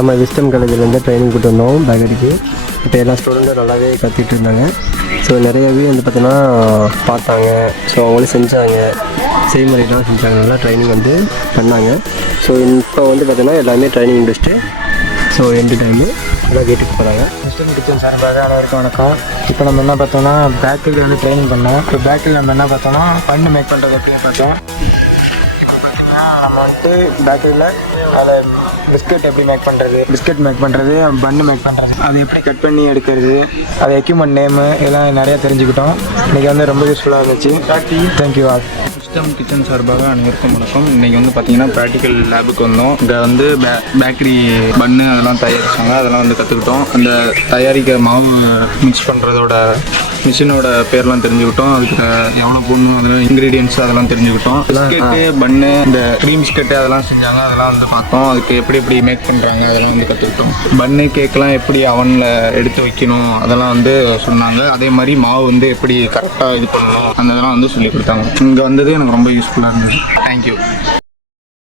நம்ம wisdom காலேஜிலேருந்து training கூட்டு வந்தோம் பேக்கரிக்கு. இப்போ எல்லா ஸ்டூடெண்ட்டும் நல்லாவே கற்றுக்கிட்டு இருந்தாங்க. ஸோ நிறையவே வந்து பார்த்தீங்கன்னா பார்த்தாங்க. ஸோ அவங்களும் செஞ்சாங்க, செய்முறையெல்லாம் செஞ்சாங்க, நல்லா ட்ரைனிங் வந்து பண்ணாங்க. ஸோ இப்போ வந்து பார்த்தீங்கன்னா எல்லாமே ட்ரைனிங் முடிச்சுட்டு ஸோ எண்டு டைமு எல்லாம் வீட்டுக்கு போகிறாங்க. விஸ்டம் கிச்சன் சார்பாக அனைவருக்கும் வணக்கம். இப்போ நம்ம என்ன பார்த்தோம்னா பேக்கரியில் வந்து ட்ரைனிங் பண்ணோம். இப்போ பேக்கரியில் நம்ம என்ன பார்த்தோம்னா பண்ணு மேக் பண்ணுறது எப்படின்னு பார்த்தோம். நம்ம வந்து பேக்கரியில் அதில் பிஸ்கட் எப்படி மேக் பண்ணுறது, பன்னு மேக் பண்ணுறது, அதை எப்படி கட் பண்ணி எடுக்கிறது, அது எக்யூப்மெண்ட் நேமு இதெல்லாம் நிறையா தெரிஞ்சுக்கிட்டோம். இன்றைக்கி வந்து ரொம்ப யூஸ்ஃபுல்லாக இருந்துச்சு. Thank you all. விஸ்டம் கிச்சன் சார்பாக அனைவருக்கும் வணக்கம். இன்றைக்கி வந்து பார்த்திங்கன்னா ப்ராக்டிக்கல் லேபுக்கு வந்தோம். இங்கே வந்து பேக்கரி பன்னு அதெல்லாம் தயாரித்தாங்க, அதெல்லாம் வந்து கற்றுக்கிட்டோம். அந்த தயாரிக்கிற மாவு மிக்ஸ் பண்ணுறதோட மிஷினோட பேர்லாம் தெரிஞ்சுக்கிட்டோம். அதுக்கு எவ்வளோ போடணும், அதெல்லாம் இன்க்ரீடியன்ஸ் அதெல்லாம் தெரிஞ்சுக்கிட்டோம். பிஸ்கெட்டு, பன்னு, இந்த க்ரீம் பிஸ்கெட்டு அதெல்லாம் செஞ்சாங்க, அதெல்லாம் வந்து பார்த்தோம். அதுக்கு எப்படி எப்படி மேக் பண்ணுறாங்க அதெல்லாம் வந்து கற்றுக்கிட்டோம். பன்னு கேக்கெலாம் எப்படி அவனில் எடுத்து வைக்கணும் அதெல்லாம் வந்து சொன்னாங்க. அதே மாதிரி மாவு வந்து எப்படி கரெக்டாக இது பண்ணணும் அந்த இதெல்லாம் வந்து சொல்லி கொடுத்தாங்க. இங்கே வந்தது எனக்கு ரொம்ப யூஸ்ஃபுல்லாக இருந்தது. தேங்க்யூ.